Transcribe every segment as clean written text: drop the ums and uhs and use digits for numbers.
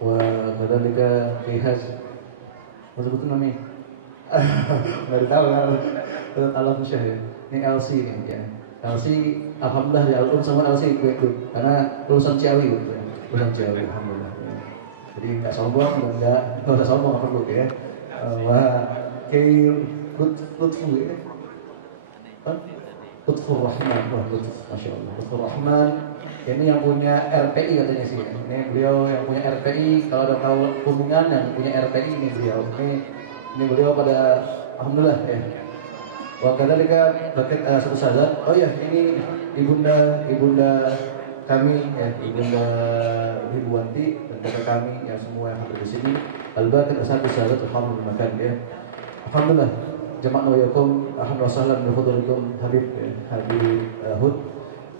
وكذلك جهاز apa sebutin namanya? Nggak tahu kalau musyah ya. Ini LC ini ya. LC alhamdulillah ya alum sama LC ikut karena lulusan Ciawi gitu ya. Lulusan Ciawi alhamdulillah. Ya. Jadi nggak sombong dan nggak usah sombong nggak perlu ya. Wah kayak Lutfu ya. Lutfur Rahman, wah Lutf, masya Allah. Lutfur Rahman ini yang punya RPI katanya sih. Ini beliau yang punya RPI. Kalau ada tahu hubungan yang punya RPI ini beliau. Ini beliau pada alhamdulillah ya. Wakadalika bakit satu sahabat. Oh ya ini ibunda kami ya, ibunda Ibu Wanti dan kakak kami yang semua yang ada di sini. Al-Bakir satu sahabat alhamdulillah makan ya. Alhamdulillah. Jamaah wayakum ahlan wa sahlan bi hudurikum Habib Habib Hud.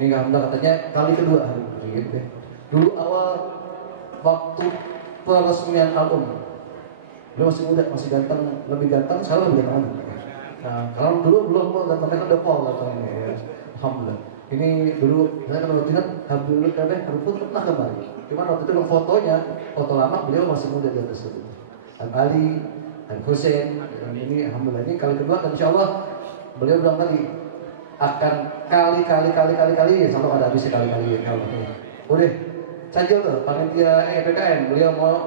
Ini alhamdulillah katanya kali kedua Habib gitu ya. Dulu awal waktu peresmian album beliau masih muda, masih ganteng, lebih ganteng, saya lebih ganteng. Nah, kalau dulu belum gantengnya kan udah pol gantengnya ya. Alhamdulillah. Ini dulu saya kalau tidak Habib Hud pernah kembali. Cuma waktu itu fotonya, foto lama beliau masih muda di atas itu. Ali Hussein ini alhamdulillah ini kali kedua dan insyaallah beliau bilang tadi akan kali insyaallah ada habisnya kali kalau udah saja tuh panitia PKN beliau mau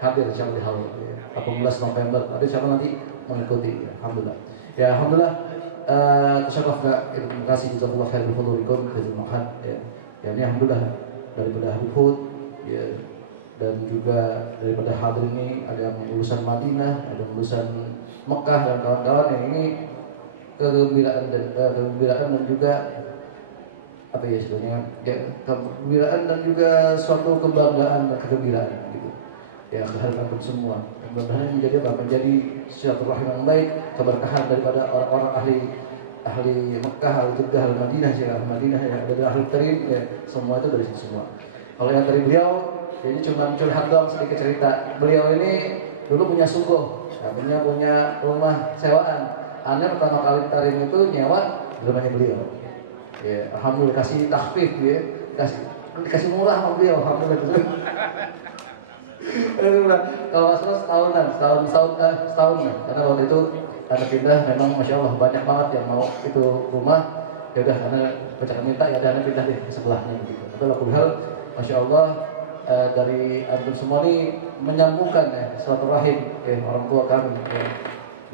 hadir insyaallah di haul 18 November ada siapa nanti mengikuti alhamdulillah ya alhamdulillah terima kasih jazakallahu khairan hudurikum fil mahad ya ini alhamdulillah daripada Hud ya dan juga daripada hadir ini ada yang lulusan Madinah, ada yang lulusan Mekah dan kawan-kawan yang ini kegembiraan dan juga apa ya sebenarnya ya kegembiraan dan juga suatu kebanggaan dan kegembiraan gitu ya kehadiran semua mudah-mudahan menjadi silaturahim yang baik keberkahan daripada orang-orang ahli Mekah, ahli Jeddah, ahli Madinah ya dari ahli Karim ya semua itu dari situ semua. Kalau yang dari beliau jadi cuma curhat doang sedikit cerita. Beliau ini dulu punya subuh, punya rumah sewaan. Anda pertama kali tarim itu nyewa di rumahnya beliau. Ya, alhamdulillah kasih takhfif ya, dikasih murah sama beliau, alhamdulillah. Kalau setahun karena waktu itu karena pindah memang masya Allah banyak banget yang mau itu rumah. Ya udah karena baca minta ya ada pindah deh ke sebelahnya begitu. Betul aku hal masya Allah. Dari antum semua ini menyambungkan ya silaturahim orang tua kami ya.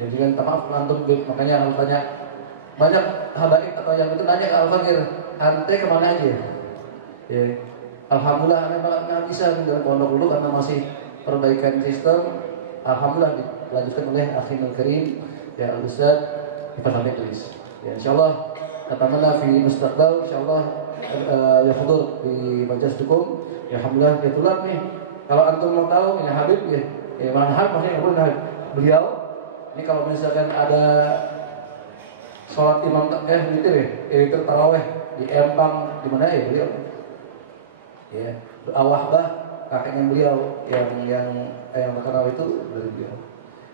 Jadi kan maaf antum makanya harus tanya banyak habaib atau yang itu nanya ke Al-Fakir ante kemana aja ya. Alhamdulillah anda nggak bisa menjalan pondok dulu karena masih perbaikan sistem. Alhamdulillah dilanjutkan oleh Akhirul Karim ya Al-Ustaz Ivan Habiblis ya insyaallah katakanlah fi mustaqbal insyaallah ya hudur di majelis hukum. Ya alhamdulillah ya tulang nih. Kalau antum mau tahu ini Habib ya manhaj maksudnya Habib. Beliau ini kalau misalkan ada sholat imam gitu ya, itu tarawih di Empang di mana ya beliau. Ya, Awahbah kakeknya beliau yang terkenal itu dari beliau.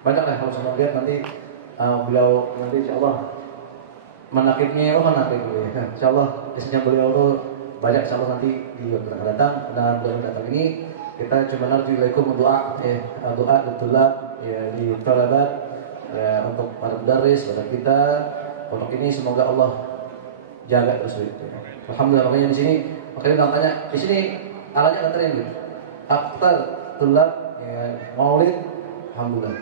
Banyak lah kalau semua lihat nanti beliau nanti insyaallah manakibnya ya. Insyaallah isinya beliau tuh banyak insyaallah nanti di waktu akan datang. Dan bulan datang ini kita cuma narjuilaikum doa doa betullah ya di talabat ya untuk para pedaris pada kita untuk ini semoga Allah jaga terus itu. Alhamdulillah makanya di sini makanya tanya di sini alatnya katanya gitu. Aktar tulab ya maulid alhamdulillah.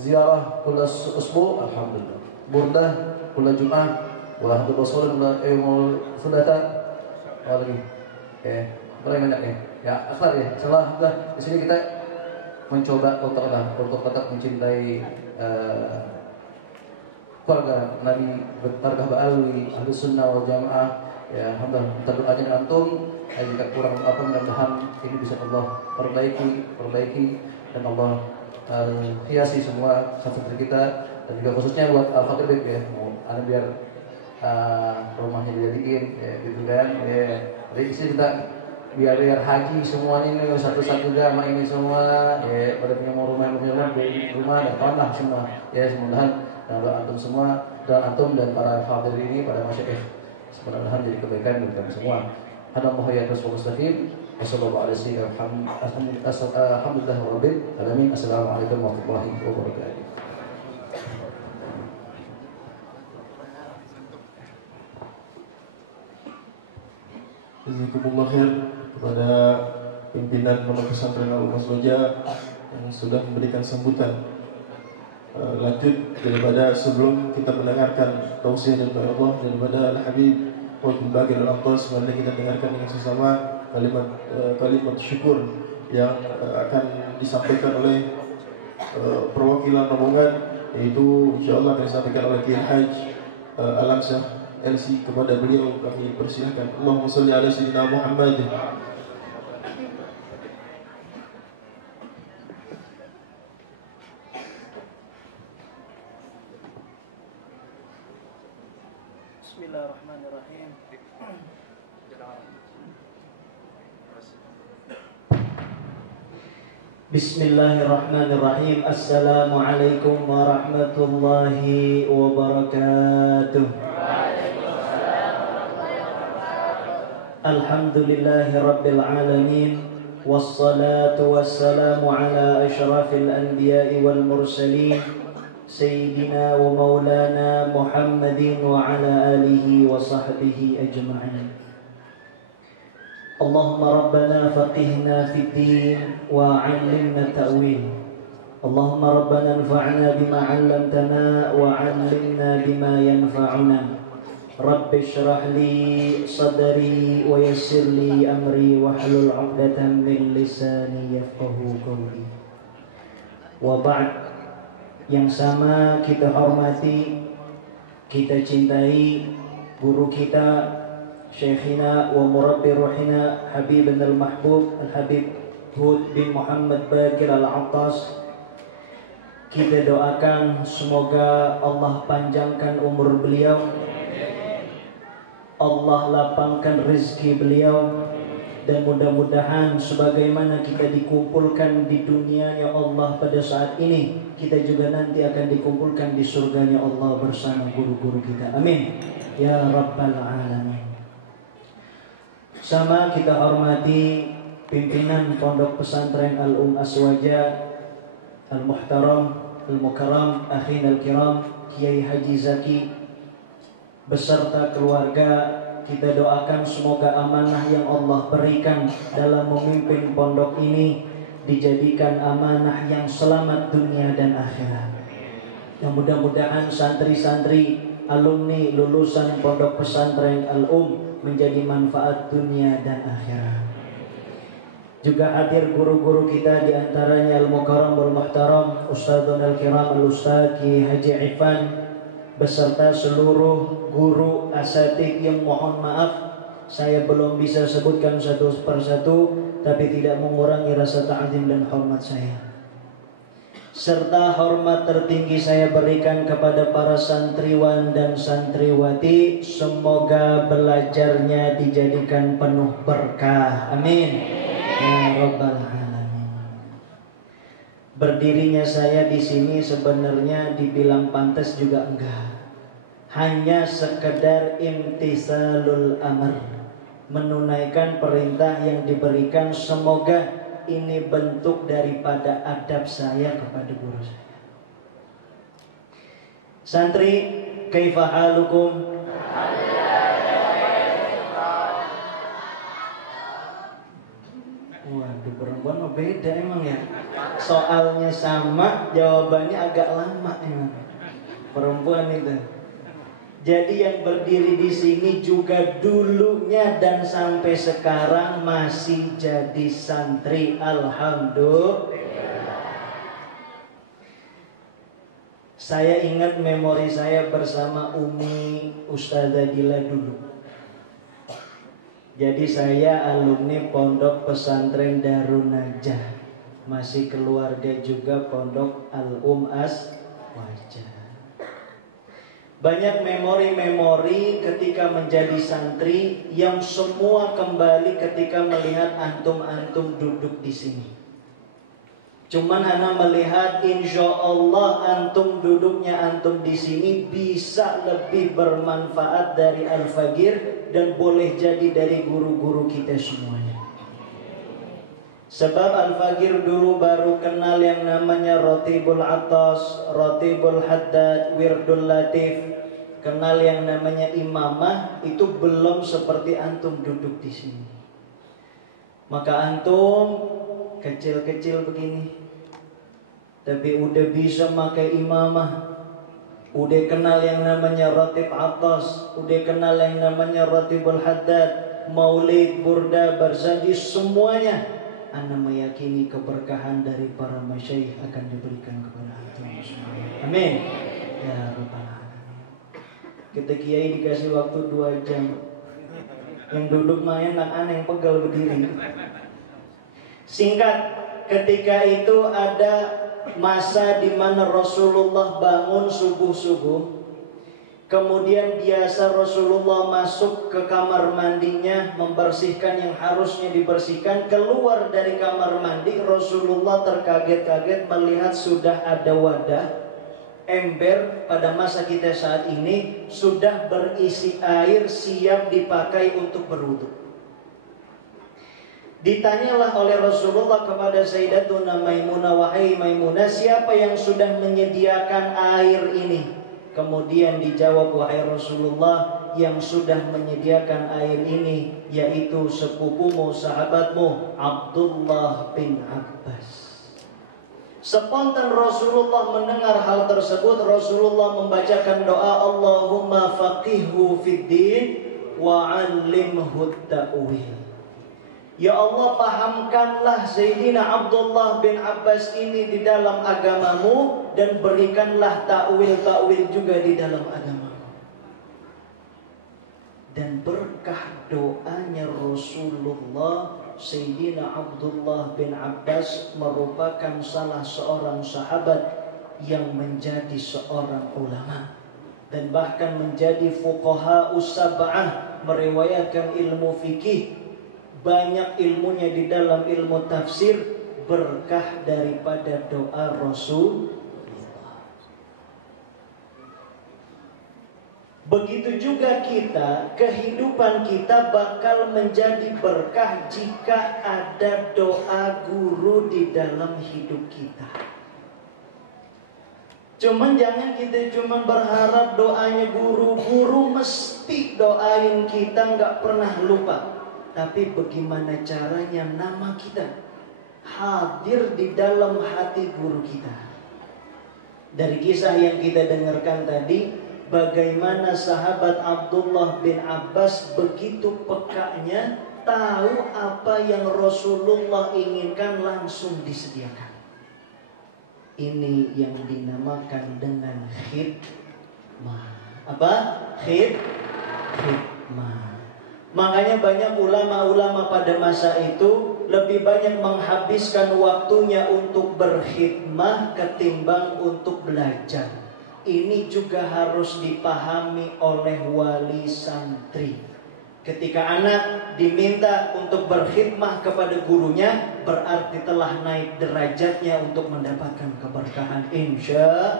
Ziarah kula usbu alhamdulillah. Burdah kula Jumat wa hadu rasul sudata lagi boleh banyak ya akhlak ya salah di sini kita mencoba untuk tetap mencintai keluarga Nabi bertarkah ba'alwi ahli sunnah wal jamaah ya alhamdulillah minta doanya antum jika kurang apa mudah-mudahan ini bisa Allah perbaiki dan Allah hiasi semua santri kita dan juga khususnya buat Al-Fakir ya mau ada biar rumahnya dijadiin ya gitu kan ya jadi isi kita biar haji semuanya ini satu-satu sama ini semua ya pada punya mau rumah dan tanah semua ya semoga antum semua dan antum dan para hadir ini pada masyarakat mudah-mudahan jadi kebaikan bagi kami semua. Hadallahu ya Rasulullah Alhamdulillahirabbil alamin. Assalamualaikum warahmatullahi wabarakatuh. Jazakumullah khair kepada pimpinan Pondok Pesantren Al-Mas Loja yang sudah memberikan sambutan. Lanjut daripada sebelum kita mendengarkan tausiah dari Allah daripada Al-Habib Wajib Bagir Al-Aqtas, mari kita dengarkan dengan sesama kalimat syukur yang akan disampaikan oleh perwakilan rombongan, yaitu insyaallah akan disampaikan oleh Kiai Haji Alamsyah LC. Kepada beliau kami persilakan. Allahumma shalli ala sayyidina Muhammad. Bismillahirrahmanirrahim. Bismillahirrahmanirrahim. Assalamualaikum warahmatullahi wabarakatuh. Alhamdulillahi rabbil alamin. Wassalatu wassalamu ala asyrafil anbiya'i wal mursalin Sayyidina wa maulana Muhammadin wa ala alihi wa sahbihi ajma'in. Allahumma rabbana faqihna fid din wa 'allimna ta'wil. Allahumma rabbana anfa'na bima 'allamtana wa 'allimna bima yanfa'una. Rabbi shrah li sadri wa yassir li amri wahlul 'uqdatam min lisani yafqahu qawli. Wa ba'd. Yang sama kita hormati, kita cintai guru kita, Syekhina wa murabbi ruhina Habibina al-Mahbub Al-Habib Hud bin Muhammad Bagir Al-Aqtas. Kita doakan semoga Allah panjangkan umur beliau, Allah lapangkan rezeki beliau, dan mudah-mudahan sebagaimana kita dikumpulkan di dunia ya Allah pada saat ini, kita juga nanti akan dikumpulkan di surganya Allah bersama guru-guru kita. Amin ya rabbal alamin. Sama kita hormati pimpinan Pondok Pesantren Al-Aswaja Al-Muhtaram Al-Mukarram Akhin Al-Kiram Kiai Haji Zaki beserta keluarga. Kita doakan semoga amanah yang Allah berikan dalam memimpin pondok ini dijadikan amanah yang selamat dunia dan akhirat. Yang mudah-mudahan santri-santri alumni lulusan Pondok Pesantren Al-Um menjadi manfaat dunia dan akhirat. Juga hadir guru-guru kita, diantaranya Al-Mukarram Wal-Muhtaram Ustadzun Al-Kiram Al-Ustadz Ki Haji Ifan beserta seluruh guru asatidz yang mohon maaf saya belum bisa sebutkan satu persatu, tapi tidak mengurangi rasa ta'zim dan hormat saya. Serta hormat tertinggi saya berikan kepada para santriwan dan santriwati. Semoga belajarnya dijadikan penuh berkah. Amin ya rabbal alamin. Berdirinya saya di sini sebenarnya dibilang pantas juga enggak. Hanya sekedar imtisalul amr, menunaikan perintah yang diberikan. Semoga ini bentuk daripada adab saya kepada guru saya. Santri, kaifa halukum? Waduh, perempuan mah beda emang ya. Soalnya sama, jawabannya agak lama emang. Perempuan itu. Jadi yang berdiri di sini juga dulunya dan sampai sekarang masih jadi santri. Alhamdulillah. Saya ingat memori saya bersama Umi Ustazah Dila dulu. Jadi saya alumni Pondok Pesantren Darun Najah, masih keluarga juga Pondok Al-Aswaja. Banyak memori-memori ketika menjadi santri yang semua kembali ketika melihat antum-antum duduk di sini. Cuman Hana melihat insya Allah antum duduknya antum di sini bisa lebih bermanfaat dari Al-Fagir dan boleh jadi dari guru-guru kita semuanya. Sebab Al-Faqir dulu baru kenal yang namanya Rotibul Atas, Rotibul Haddad, Wirdul Latif. Kenal yang namanya imamah itu belum seperti antum duduk di sini. Maka antum kecil-kecil begini, tapi udah bisa pakai imamah, udah kenal yang namanya Rotib Atas, udah kenal yang namanya Rotibul Haddad, Maulid, Burda, Barzanji, semuanya. Ana meyakini keberkahan dari para masyayikh akan diberikan kepada antum semua. Amin. Ya Rabbal Alamin. Kita kiai dikasih waktu 2 jam. Yang duduk main aneh yang pegal berdiri. Singkat, ketika itu ada masa di mana Rasulullah bangun subuh-subuh. Kemudian biasa Rasulullah masuk ke kamar mandinya, membersihkan yang harusnya dibersihkan. Keluar dari kamar mandi, Rasulullah terkaget-kaget melihat sudah ada wadah ember pada masa kita saat ini, sudah berisi air siap dipakai untuk berwudu. Ditanyalah oleh Rasulullah kepada Sayyidatuna Maimunah, wahai Maimunah, siapa yang sudah menyediakan air ini? Kemudian dijawab, wahai Rasulullah, yang sudah menyediakan air ini yaitu sepupumu, sahabatmu, Abdullah bin Abbas. Spontan Rasulullah mendengar hal tersebut, Rasulullah membacakan doa, Allahumma faqihhu fid din wa 'allimhu ta'wil. Ya Allah, pahamkanlah Sayyidina Abdullah bin Abbas ini di dalam agamamu, dan berikanlah ta'wil-ta'wil juga di dalam agamamu. Dan berkah doanya Rasulullah, Sayyidina Abdullah bin Abbas merupakan salah seorang sahabat yang menjadi seorang ulama, dan bahkan menjadi fuqaha us-sab'ah, meriwayatkan ilmu fikih. Banyak ilmunya di dalam ilmu tafsir, berkah daripada doa Rasulullah. Begitu juga kita, kehidupan kita bakal menjadi berkah jika ada doa guru di dalam hidup kita. Cuman jangan kita cuma berharap doanya guru mesti doain kita, nggak pernah lupa. Tapi bagaimana caranya nama kita hadir di dalam hati guru kita. Dari kisah yang kita dengarkan tadi, bagaimana sahabat Abdullah bin Abbas begitu pekanya tahu apa yang Rasulullah inginkan, langsung disediakan. Ini yang dinamakan dengan khidmah. Apa? Khidmah. Makanya banyak ulama-ulama pada masa itu lebih banyak menghabiskan waktunya untuk berkhidmah ketimbang untuk belajar. Ini juga harus dipahami oleh wali santri. Ketika anak diminta untuk berkhidmah kepada gurunya, berarti telah naik derajatnya untuk mendapatkan keberkahan, insya Allah.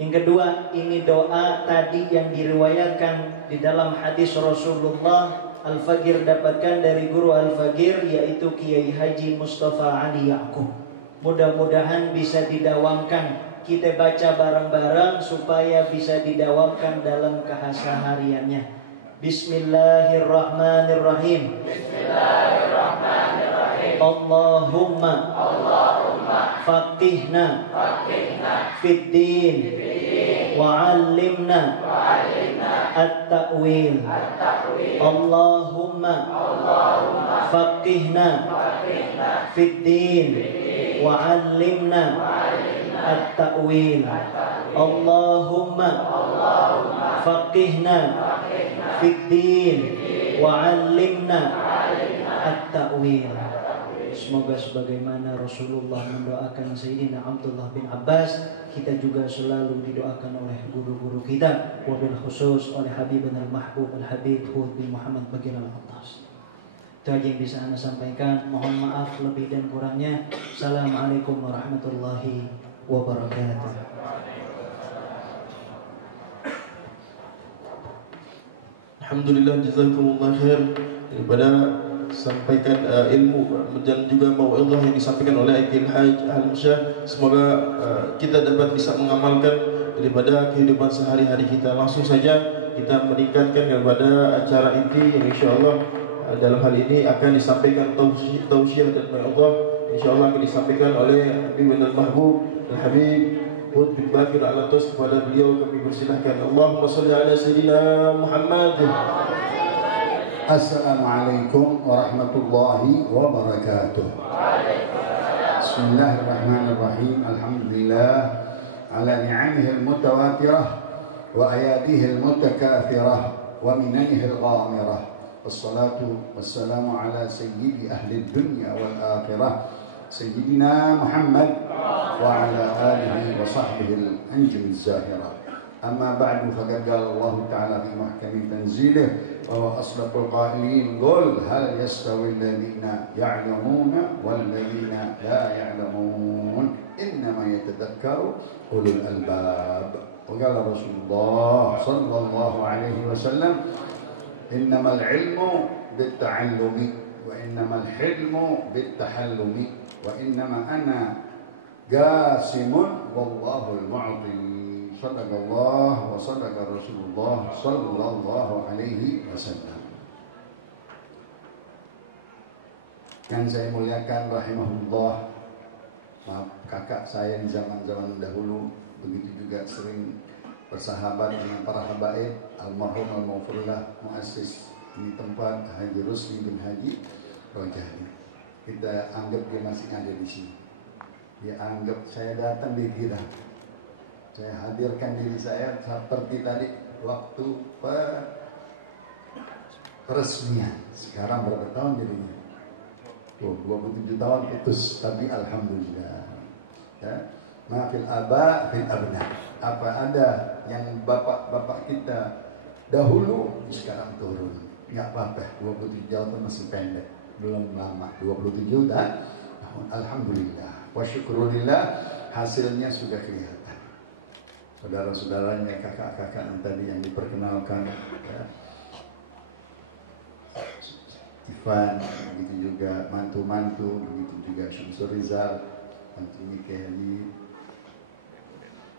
Yang kedua, ini doa tadi yang diriwayatkan di dalam hadis Rasulullah. Al-Faqir dapatkan dari guru Al-Faqir, yaitu Kiai Haji Mustafa Ali Ya'qub. Mudah-mudahan bisa didawamkan. Kita baca bareng-bareng supaya bisa didawamkan dalam kesehariannya. Bismillahirrahmanirrahim. Bismillahirrahmanirrahim. Allahumma faqihna fid din wa 'allimna at-ta'wil. Allahumma faqihna fid din wa 'allimna at-ta'wil. Allahumma faqihna fid din wa 'allimna at-ta'wil. Semoga sebagaimana Rasulullah mendoakan Sayyidina Abdullah bin Abbas, kita juga selalu didoakan oleh guru-guru kita, wabil khusus oleh Habibana al-Mahbub al-Habib Hud bin Muhammad Bagir al-Attas. Itu aja yang bisa Anda sampaikan. Mohon maaf lebih dan kurangnya. Assalamualaikum warahmatullahi wabarakatuh. Alhamdulillah, jazakumullah khair. Daripada sampaikan ilmu dan juga mau'izah yang disampaikan oleh Aidil Haj Al-Musyah. Semoga kita dapat bisa mengamalkan daripada kehidupan sehari-hari kita. Langsung saja kita meningkatkan kepada acara inti yang insyaallah dalam hal ini akan disampaikan tausiah dan mau'izah. Insyaallah akan disampaikan oleh Habib Al-Mahbub Al-Habib Hud bin Bakir Al-Atas. Kepada beliau kami persilahkan. Allahumma salli ala Sayyidina Muhammad. Assalamualaikum warahmatullahi wabarakatuh. Bismillahirrahmanirrahim. Alhamdulillah ala ni'amihi al-mutawatirah wa ayatihi al-mutakathirah wa minanihi al-ghamirah. Wassalatu wassalamu ala sayyidi ahli dunya wal akhirah Sayyidina Muhammad wa ala alihi wa sahbihi al-anjum az-zahirah. Amma ba'du, faqad qala Allah Ta'ala fi mahkami tanzilih wa huwa asdaqul qailin, qul hal yastawi alladhina ya'lamuna wal ladhina la ya'lamun innama yatadhakkaru ulul albab. Wa qala Rasulullah sallallahu alaihi wasallam, innamal ilmu bit-ta'allumi wa innamal hilmu bit-tahallumi wa innama ana qasimun wallahul mu'ti. Sadaqallah wa sadaqa Rasulullah sallallahu alaihi wasallam. Yang saya muliakan rahimahullah, maaf, kakak saya di zaman-zaman dahulu begitu juga sering bersahabat dengan para habaib, almarhum al-maghfurullah muassis di tempat Haji Rusli bin Haji Rojani. Kita anggap dia masih ada di sini. Dia anggap saya datang di kira. Saya hadirkan diri saya seperti tadi waktu peresmian. Sekarang berapa tahun jadinya? 27 tahun putus, tapi alhamdulillah. Ya. Ma'fil aba fil abna. Apa ada yang bapak-bapak kita dahulu sekarang turun. Enggak apa-apa, 27 tahun masih pendek. Belum lama, 27 dan alhamdulillah. Wa syukrulillah, hasilnya sudah kelihatan. Saudara-saudaranya, kakak-kakak yang tadi yang diperkenalkan, ya. Ivan, begitu juga mantu-mantu, begitu juga Syamsul Rizal, mantu Mikaeli,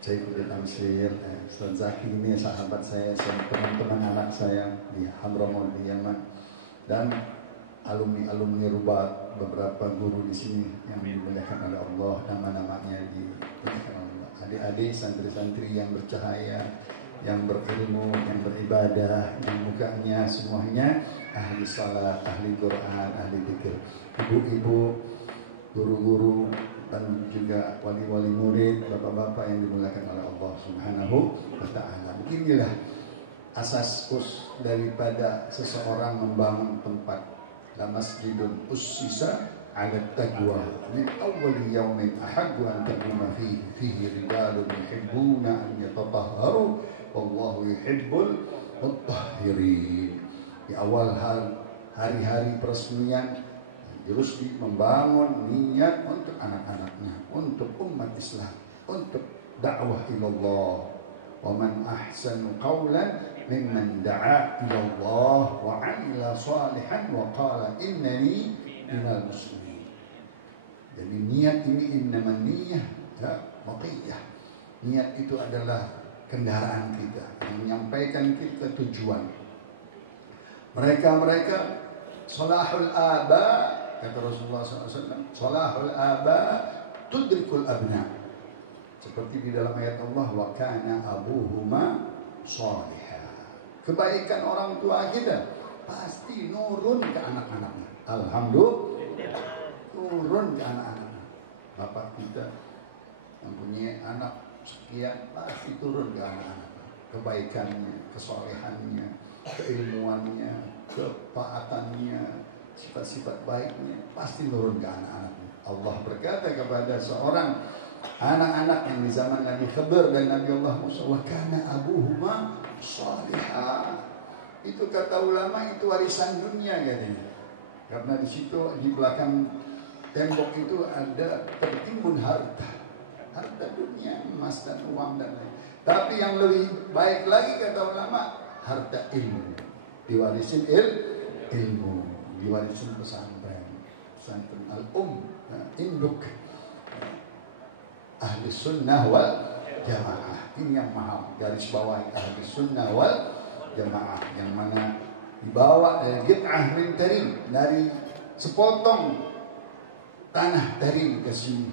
Syaikh Tamsir, Ustaz Zaki, ini sahabat saya, teman-teman anak saya di Hadramaut di Yaman, dan alumni-alumni Rubat, beberapa guru di sini yang dimuliakan oleh Allah, nama-namanya dimuliakan oleh Allah. Adik-adik, santri-santri yang bercahaya, yang berilmu, yang beribadah, yang mukanya semuanya ahli salat, ahli Quran, ahli dzikir. Ibu-ibu, guru-guru, dan juga wali-wali murid, bapak-bapak yang dimuliakan oleh Allah Subhanahu wa ta'ala. Beginilah asas daripada seseorang membangun tempat. La masjidun ussisa 'ala taqwa min awwal yawmin ahabbu an taquma fihi rijalun yuhibbuna an yatatahharu wallahu yuhibbul mutahhirin. Di awal hari-hari peresmian Rusdi membangun niat untuk anak-anaknya, untuk umat Islam, untuk dakwah ilallah. Wa man ahsanu qawlan mimman da'a ilallah wa 'amila salihan wa qala innani minal muslimin. Jadi niat ini innaman niyyah maqiyah. Niat itu adalah kendaraan kita yang menyampaikan kita tujuan. Mereka salahul aba, kata Rasulullah SAW, salahul aba tudrikul abna. Seperti di dalam ayat Allah, wa kana abuhuma salihah. Kebaikan orang tua kita pasti nurun ke anak-anaknya. Alhamdulillah, turun ke anak-anak. Bapak kita yang punya anak sekian pasti turun ke anak-anak. Kebaikannya, kesolehannya, keilmuannya, ketaatannya, sifat-sifat baiknya pasti turun ke anak-anaknya. Allah berkata kepada seorang anak-anak yang di zaman Nabi Khidir dan Nabi Allah Musa, wa kana abuhuma salihah. Itu kata ulama itu warisan dunia katanya. Karena di situ di belakang tembok itu ada tertimbun harta dunia, emas dan uang dan lain. Tapi yang lebih baik lagi kata ulama, harta ilmu. Diwarisin ilmu. di warisan pesantren induk ahli sunnah wal jamaah. Ini yang mahal, garis bawah ahli sunnah wal jamaah, yang mana dibawa dari qit'ah min tarim, dari sepotong tanah tarim ke sini,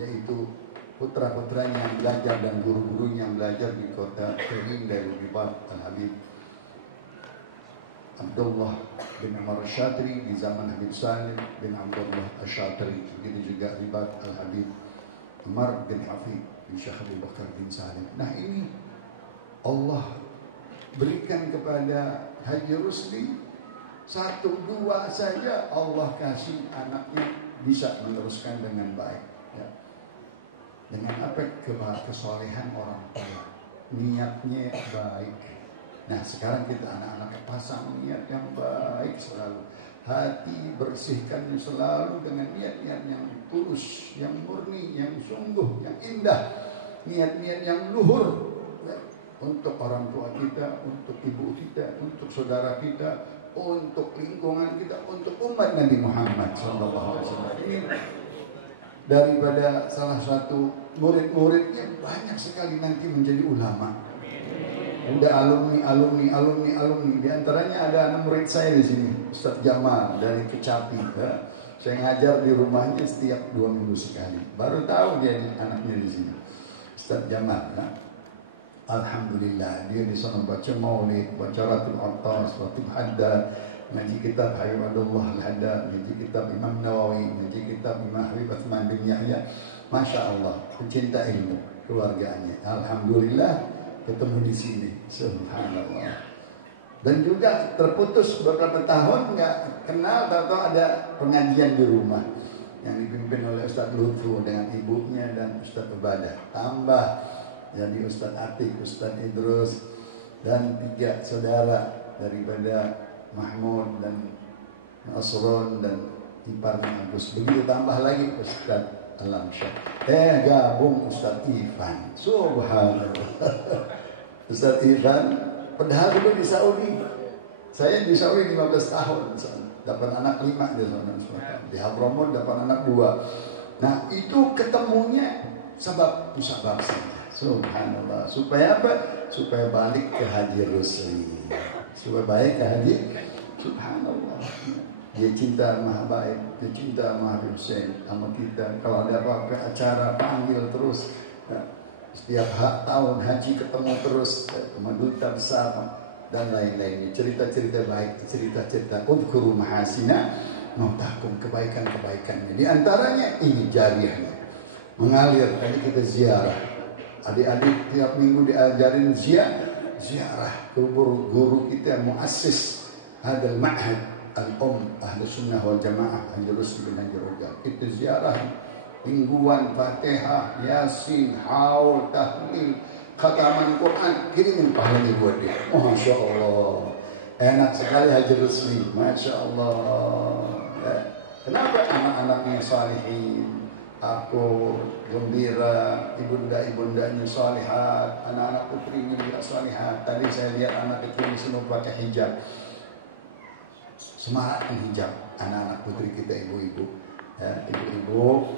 yaitu putra-putranya yang belajar dan guru-gurunya yang belajar di kota Tarim dari Ribat Al-Habib Abdullah bin Umar Al-Shatri di zaman Habib Salim bin Abdullah Al-Shatri. Begitu juga Ribat Al-Habib Umar bin Hafid bin Syekh Abu Bakar bin Salim. Nah, ini Allah berikan kepada Haji Rusli 1-2 saja, Allah kasih anaknya bisa meneruskan dengan baik ya. Dengan apa? Kesolehan orang tua, niatnya baik. Nah, sekarang kita anak-anaknya pasang niat yang baik selalu, hati bersihkan selalu dengan niat-niat yang tulus, yang murni, yang sungguh, yang indah, niat-niat yang luhur ya. Untuk orang tua kita, untuk ibu kita, untuk saudara kita, untuk lingkungan kita, untuk umat Nabi Muhammad SAW. Ini daripada salah satu murid-muridnya banyak sekali nanti menjadi ulama. Udah alumni. Di antaranya ada anak murid saya di sini, Ustaz Jamal dari Kecapi. Ya. Saya ngajar di rumahnya setiap 2 minggu sekali. Baru tahu dia anaknya di sini, Ustaz Jamal. Ya. Alhamdulillah, dia di sana baca maulid, baca Ratul Attas, Ratul Haddad, ngaji kitab Hayatullah Al-Haddad, ngaji kitab Imam Nawawi, ngaji kitab Imam Habib Utsman bin Yahya. Masya Allah, pencinta ilmu keluarganya. Alhamdulillah ketemu di sini. Subhanallah. Dan juga terputus beberapa tahun nggak kenal, atau ada pengajian di rumah yang dipimpin oleh Ustaz Lutfu dengan ibunya dan Ustaz Ubadah. Tambah jadi Ustaz Atik, Ustaz Idrus, dan 3 saudara daripada Mahmud dan Nasron dan iparnya Agus. Begitu tambah lagi Ustaz Alamsyah. Gabung Ustaz Ivan. Subhanallah. Ustaz Ivan padahal dulu di Saudi. Saya di Saudi 15 tahun. Dapat anak 5 di sana. Di Hadramaut dapat anak 2. Nah, itu ketemunya sebab musabab saja. Subhanallah. Supaya apa? Supaya balik ke Haji Rusli. Supaya baik ke Haji. Subhanallah. Dia cinta sama Habaib, dia cinta sama Habib Hussein, sama kita. Kalau ada apa-apa acara panggil terus ya. Setiap tahun haji ketemu terus ya, sama duta besar dan lain-lainnya. Cerita-cerita baik, cerita-cerita udhkuru mahasina nutakum, kebaikan-kebaikannya. Di antaranya ini jariahnya mengalir. Tadi kita ziarah, adik-adik tiap minggu diajarin ziarah kubur guru kita muassis hadal ma'had Ahli Sunnah wal Jamaah Haji Rusli bin Haji Roga. Kita ziarah mingguan, Fatihah, Yasin, Haul, Tahlil, khataman Quran, kirimin pahalanya buat dia. Masya Allah, enak sekali Haji Rusli, Masya Allah ya. Kenapa anak-anaknya salihin, aku gembira, ibunda-ibundanya salihat, anak-anak putrinya juga salihat. Tadi saya lihat anak kecil semua pakai hijab, semangat menghijab anak-anak putri kita, ibu-ibu ya, ibu-ibu